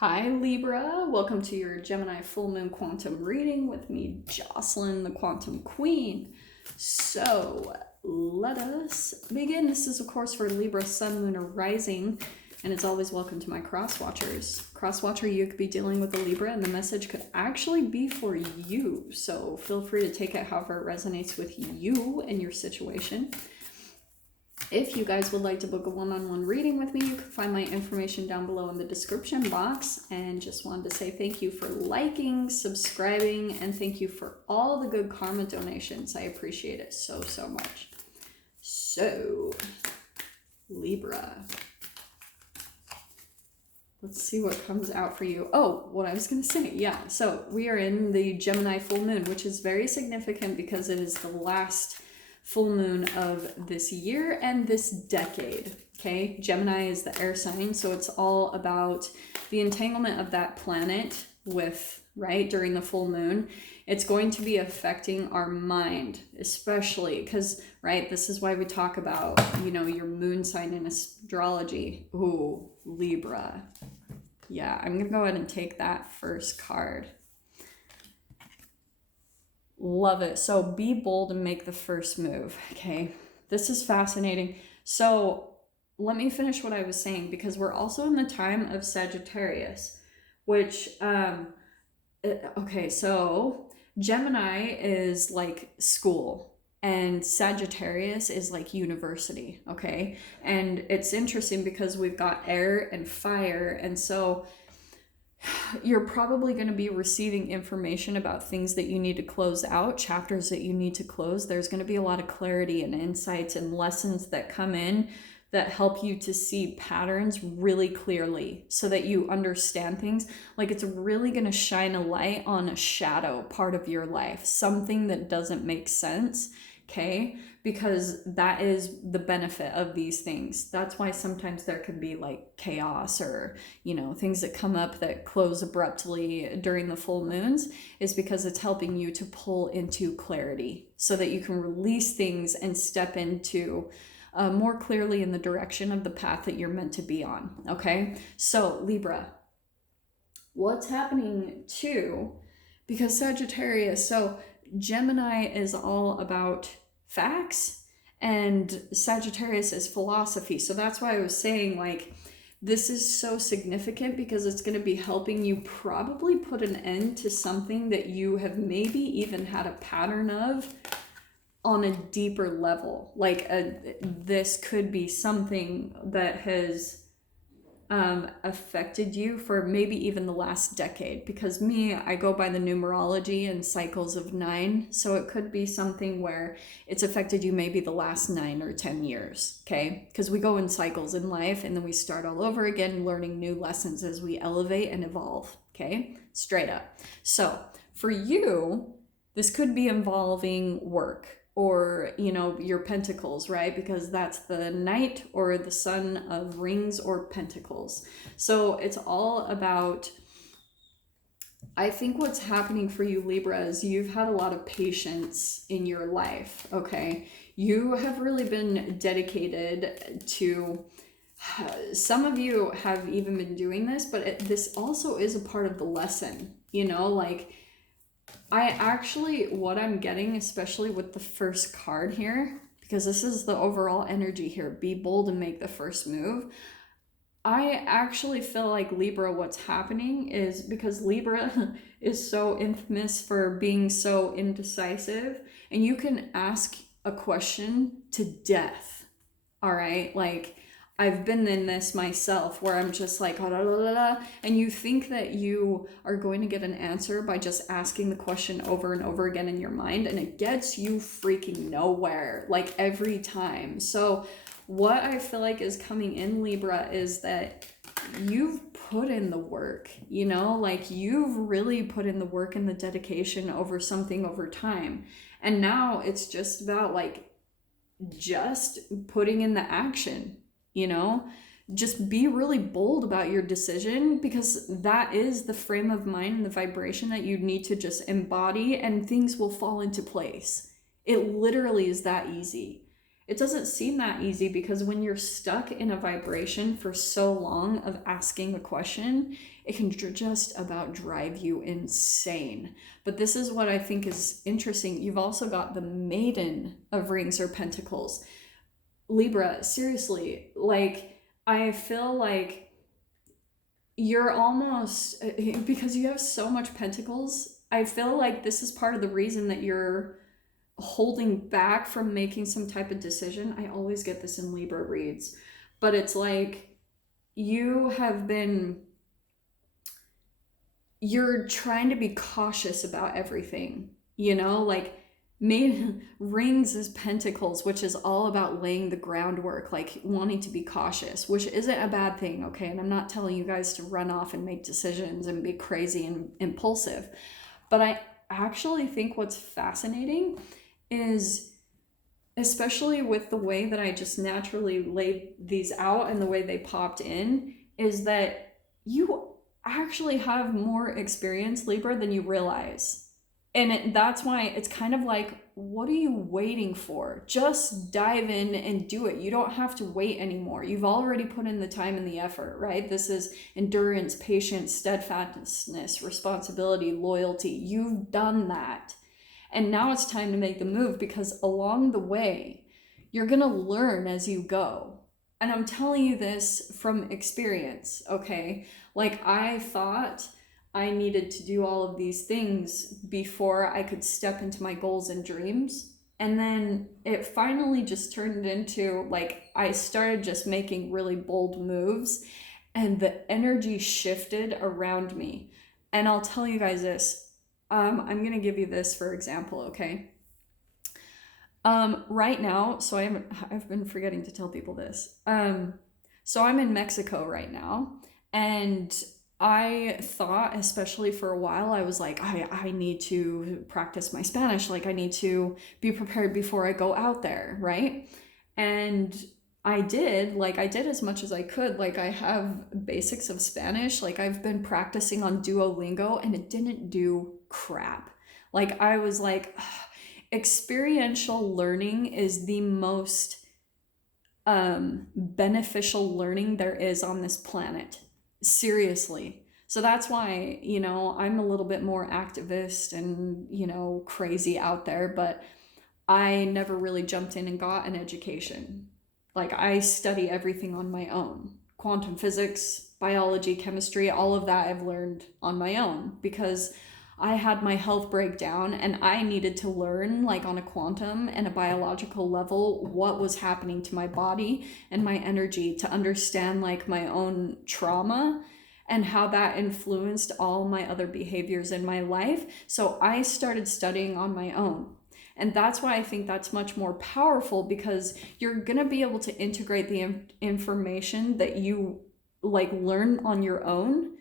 Hi Libra, welcome to your Gemini full moon quantum reading with me, Jocelyn, the Quantum Queen. So let us begin. This is of course for Libra, Sun, Moon, or Rising, and it's always welcome to my cross watchers. Cross watcher, you could be dealing with a Libra and the message could actually be for you. So feel free to take it however it resonates with you and your situation. If you guys would like to book a one-on-one reading with me, you can find my information down below in the description box. And just wanted to say thank you for liking, subscribing, and thank you for all the good karma donations. I appreciate it so, so much. So, Libra. Let's see what comes out for you. Oh, what I was going to say. Yeah, so we are in the Gemini full moon, which is very significant because it is the last full moon of this year and this decade. Okay, Gemini is the air sign, so it's all about the entanglement of that planet with, right, during the full moon. It's going to be affecting our mind, especially because, right, this is why we talk about, you know, your moon sign in astrology. Ooh, Libra. Yeah, I'm gonna go ahead and take that first card. Love it. So be bold and make the first move. Okay, this is fascinating. So let me finish what I was saying, because we're also in the time of Sagittarius, which, okay, so Gemini is like school and Sagittarius is like university. Okay, and it's interesting because we've got air and fire, and so you're probably going to be receiving information about things that you need to close out, chapters that you need to close. There's going to be a lot of clarity and insights and lessons that come in that help you to see patterns really clearly so that you understand things. Like, it's really going to shine a light on a shadow part of your life, something that doesn't make sense. Okay, because that is the benefit of these things. That's why sometimes there can be like chaos or, you know, things that come up that close abruptly during the full moons, is because it's helping you to pull into clarity so that you can release things and step into more clearly in the direction of the path that you're meant to be on. Okay, so Libra, what's happening too, because Sagittarius, so Gemini is all about facts and Sagittarius is philosophy. So that's why I was saying, like, this is so significant because it's going to be helping you probably put an end to something that you have maybe even had a pattern of on a deeper level. Like, this could be something that has affected you for maybe even the last decade, because I go by the numerology and cycles of 9, so it could be something where it's affected you maybe the last 9 or 10 years. Okay, because we go in cycles in life and then we start all over again, learning new lessons as we elevate and evolve. Okay, straight up. So for you, this could be involving work, or, you know, your pentacles, right? Because that's the knight or the son of rings or pentacles. So it's all about, I think what's happening for you, Libra, is you've had a lot of patience in your life. Okay, you have really been dedicated to, some of you have even been doing this, but this also is a part of the lesson, you know, like, what I'm getting, especially with the first card here, because this is the overall energy here, be bold and make the first move. I actually feel like Libra, what's happening is, because Libra is so infamous for being so indecisive, and you can ask a question to death. All right, like, I've been in this myself where I'm just like, and you think that you are going to get an answer by just asking the question over and over again in your mind, and it gets you freaking nowhere, like, every time. So what I feel like is coming in, Libra, is that you've put in the work, you know, like, you've really put in the work and the dedication over something over time. And now it's just about, like, just putting in the action. You know, just be really bold about your decision, because that is the frame of mind and the vibration that you need to just embody, and things will fall into place. It literally is that easy. it doesn't seem that easy, because when you're stuck in a vibration for so long of asking a question, it can just about drive you insane. But this is what I think is interesting. You've also got the Maiden of Rings or Pentacles. Libra, seriously, like, I feel like you're almost, because you have so much pentacles, I feel like this is part of the reason that you're holding back from making some type of decision. I always get this in Libra reads, but it's like you're trying to be cautious about everything, like made rings is pentacles, which is all about laying the groundwork, like wanting to be cautious, which isn't a bad thing, okay? And I'm not telling you guys to run off and make decisions and be crazy and impulsive, but I actually think what's fascinating is, especially with the way that I just naturally laid these out and the way they popped in, is that you actually have more experience, Libra, than you realize. And that's why it's kind of like, what are you waiting for? Just dive in and do it. You don't have to wait anymore. You've already put in the time and the effort, right? This is endurance, patience, steadfastness, responsibility, loyalty. You've done that. And now it's time to make the move, because along the way, you're going to learn as you go. And I'm telling you this from experience, okay? Like, I thought I needed to do all of these things before I could step into my goals and dreams. And then it finally just turned into, like, I started just making really bold moves, and the energy shifted around me. And I'll tell you guys this. I'm going to give you this for example, okay? Right now, so I've been forgetting to tell people this. So I'm in Mexico right now, and I thought, especially for a while, I was like, I need to practice my Spanish. Like, I need to be prepared before I go out there, right? And I did as much as I could. Like, I have basics of Spanish. Like, I've been practicing on Duolingo, and it didn't do crap. Like, I was like, experiential learning is the most beneficial learning there is on this planet. Seriously. So that's why, I'm a little bit more activist and, crazy out there, but I never really jumped in and got an education. Like, I study everything on my own. Quantum physics, biology, chemistry, all of that I've learned on my own, because I had my health breakdown and I needed to learn, like, on a quantum and a biological level, what was happening to my body and my energy, to understand, like, my own trauma and how that influenced all my other behaviors in my life. So I started studying on my own. And that's why I think that's much more powerful, because you're going to be able to integrate the information that you, like, learn on your own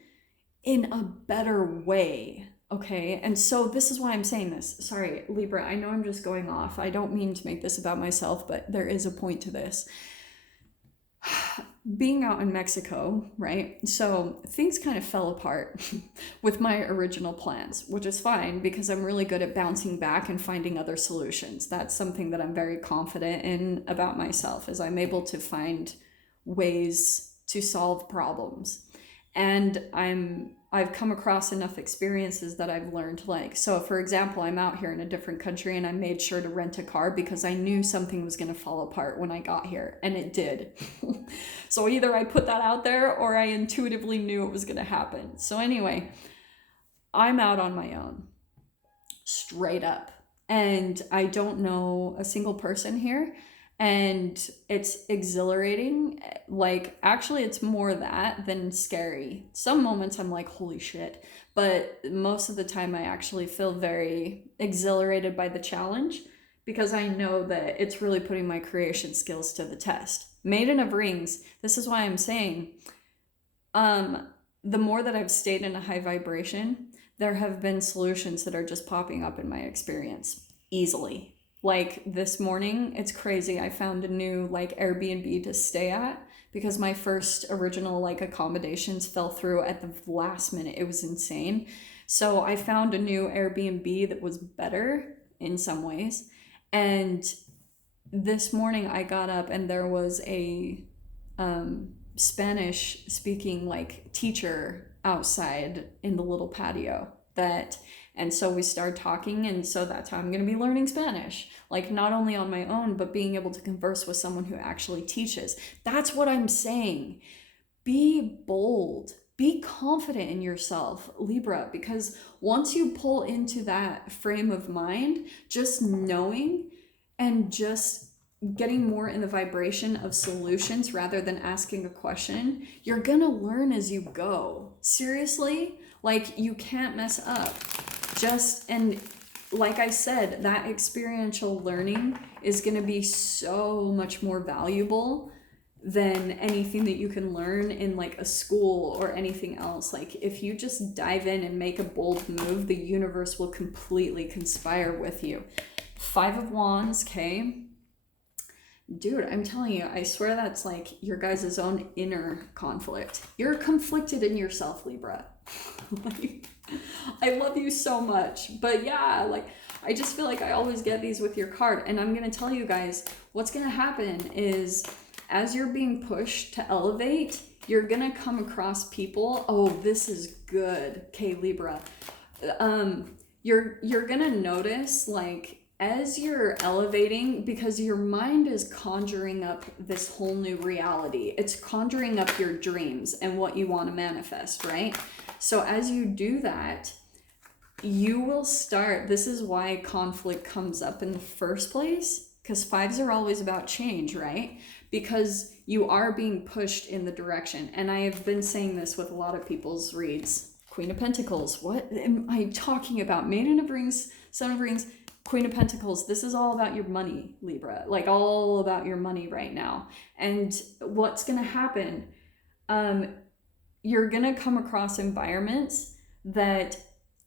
in a better way. Okay, and so this is why I'm saying this. Sorry, Libra, I know I'm just going off. I don't mean to make this about myself, but there is a point to this. Being out in Mexico, right? So things kind of fell apart with my original plans, which is fine, because I'm really good at bouncing back and finding other solutions. That's something that I'm very confident in about myself, is I'm able to find ways to solve problems. And I've come across enough experiences that I've learned, like, so for example, I'm out here in a different country and I made sure to rent a car because I knew something was going to fall apart when I got here, and it did. So either I put that out there or I intuitively knew it was going to happen. So anyway, I'm out on my own, straight up, and I don't know a single person here. And it's exhilarating. Like, actually, it's more that than scary. Some moments I'm like, holy shit. But most of the time I actually feel very exhilarated by the challenge, because I know that it's really putting my creation skills to the test. Maiden of Rings, this is why I'm saying, the more that I've stayed in a high vibration, there have been solutions that are just popping up in my experience easily. Like, this morning, it's crazy. I found a new, like, Airbnb to stay at, because my first original, like, accommodations fell through at the last minute. It was insane. So I found a new Airbnb that was better in some ways. And this morning I got up and there was a Spanish speaking like teacher outside in the little patio and so we started talking, and so that's how I'm going to be learning Spanish, like not only on my own but being able to converse with someone who actually teaches. That's what I'm saying. Be bold, be confident in yourself, Libra, because once you pull into that frame of mind, just knowing and just getting more in the vibration of solutions rather than asking a question, you're gonna learn as you go. Seriously, like you can't mess up. And like I said, that experiential learning is gonna be so much more valuable than anything that you can learn in like a school or anything else. Like if you just dive in and make a bold move, the universe will completely conspire with you. 5 of Wands, okay? Dude, I'm telling you, I swear that's like your guys' own inner conflict. You're conflicted in yourself, Libra. Like, I love you so much. But yeah, like, I just feel like I always get these with your card. And I'm going to tell you guys, what's going to happen is as you're being pushed to elevate, you're going to come across people. Oh, this is good. Okay, Libra. You're going to notice, like, as you're elevating, because your mind is conjuring up this whole new reality. It's conjuring up your dreams and what you want to manifest, right? So as you do that, you will start, this is why conflict comes up in the first place, because 5s are always about change, right? Because you are being pushed in the direction. And I have been saying this with a lot of people's reads. Queen of Pentacles, what am I talking about? Maiden of Rings, Son of Rings, Queen of Pentacles. This is all about your money, Libra, like all about your money right now. And what's going to happen? You're going to come across environments that,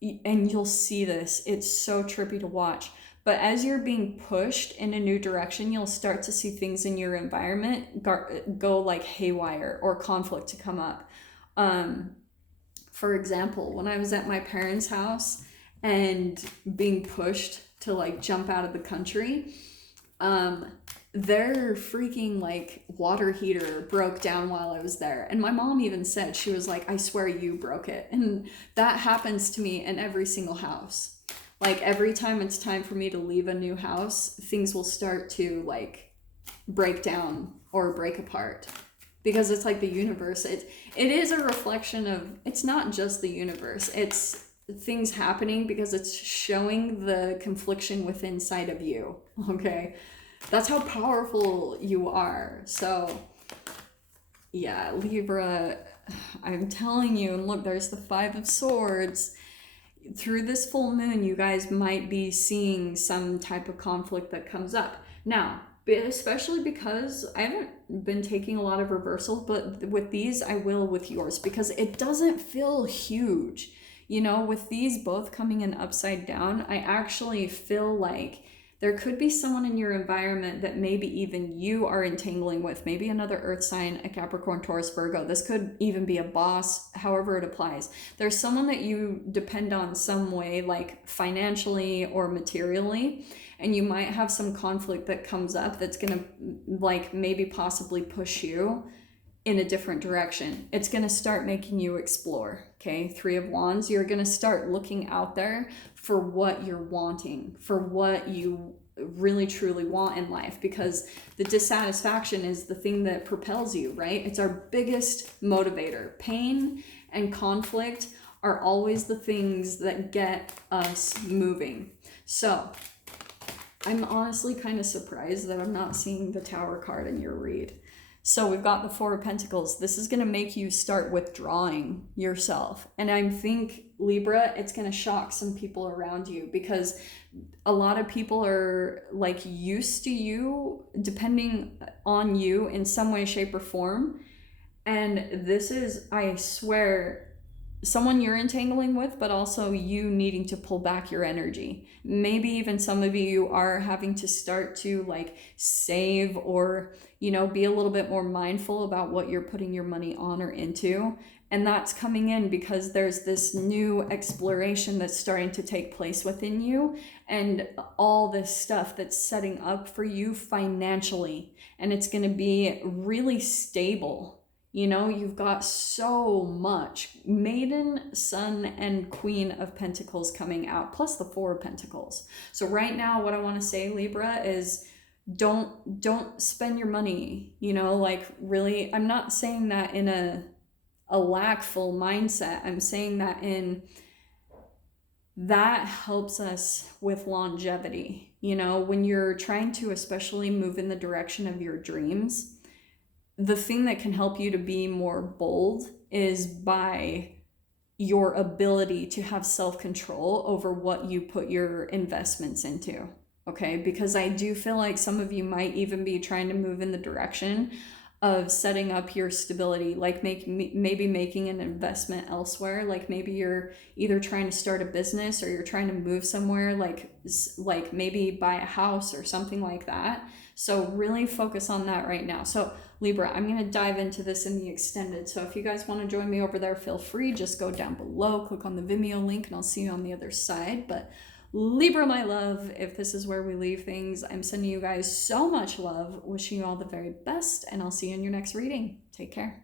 and you'll see this, it's so trippy to watch. But as you're being pushed in a new direction, you'll start to see things in your environment go like haywire, or conflict to come up. For example, when I was at my parents' house and being pushed to like jump out of the country, their freaking like water heater broke down while I was there. And my mom even said, she was like, I swear you broke it. And that happens to me in every single house. Like every time it's time for me to leave a new house, things will start to like break down or break apart, because it's like the universe. It is a reflection of, it's not just the universe. It's things happening because it's showing the confliction within inside of you. Okay, that's how powerful you are. So yeah, Libra, I'm telling you. And look, there's the 5 of Swords. Through this full moon, you guys might be seeing some type of conflict that comes up now, especially because I haven't been taking a lot of reversals, but with these I will with yours, because it doesn't feel huge. You know, with these both coming in upside down, I actually feel like there could be someone in your environment that maybe even you are entangling with, maybe another earth sign, a Capricorn, Taurus, Virgo. This could even be a boss, however it applies. There's someone that you depend on some way, like financially or materially, and you might have some conflict that comes up that's gonna like maybe possibly push you in a different direction. It's going to start making you explore. Okay, 3 of Wands, you're going to start looking out there for what you're wanting, for what you really truly want in life, because the dissatisfaction is the thing that propels you, right? It's our biggest motivator. Pain and conflict are always the things that get us moving. So I'm honestly kind of surprised that I'm not seeing the Tower card in your read. So we've got the 4 of Pentacles. This is going to make you start withdrawing yourself. And I think, Libra, it's going to shock some people around you, because a lot of people are like used to you, depending on you in some way, shape, or form. And this is, I swear, someone you're entangling with, but also you needing to pull back your energy. Maybe even some of you are having to start to like save, or, you know, be a little bit more mindful about what you're putting your money on or into. And that's coming in because there's this new exploration that's starting to take place within you, and all this stuff that's setting up for you financially. And it's going to be really stable. You know, you've got so much Maiden, Sun, and Queen of Pentacles coming out, plus the Four of Pentacles. So right now, what I want to say, Libra, is don't spend your money, you know, like really. I'm not saying that in a lackful mindset. I'm saying that in that helps us with longevity. You know, when you're trying to especially move in the direction of your dreams, the thing that can help you to be more bold is by your ability to have self-control over what you put your investments into. Okay, because I do feel like some of you might even be trying to move in the direction of setting up your stability, like maybe making an investment elsewhere. Like maybe you're either trying to start a business or you're trying to move somewhere, like maybe buy a house or something like that. So really focus on that right now. So Libra, I'm going to dive into this in the extended. So if you guys want to join me over there, feel free. Just go down below, click on the Vimeo link, and I'll see you on the other side. But Libra, my love, if this is where we leave things, I'm sending you guys so much love, wishing you all the very best, and I'll see you in your next reading. Take care.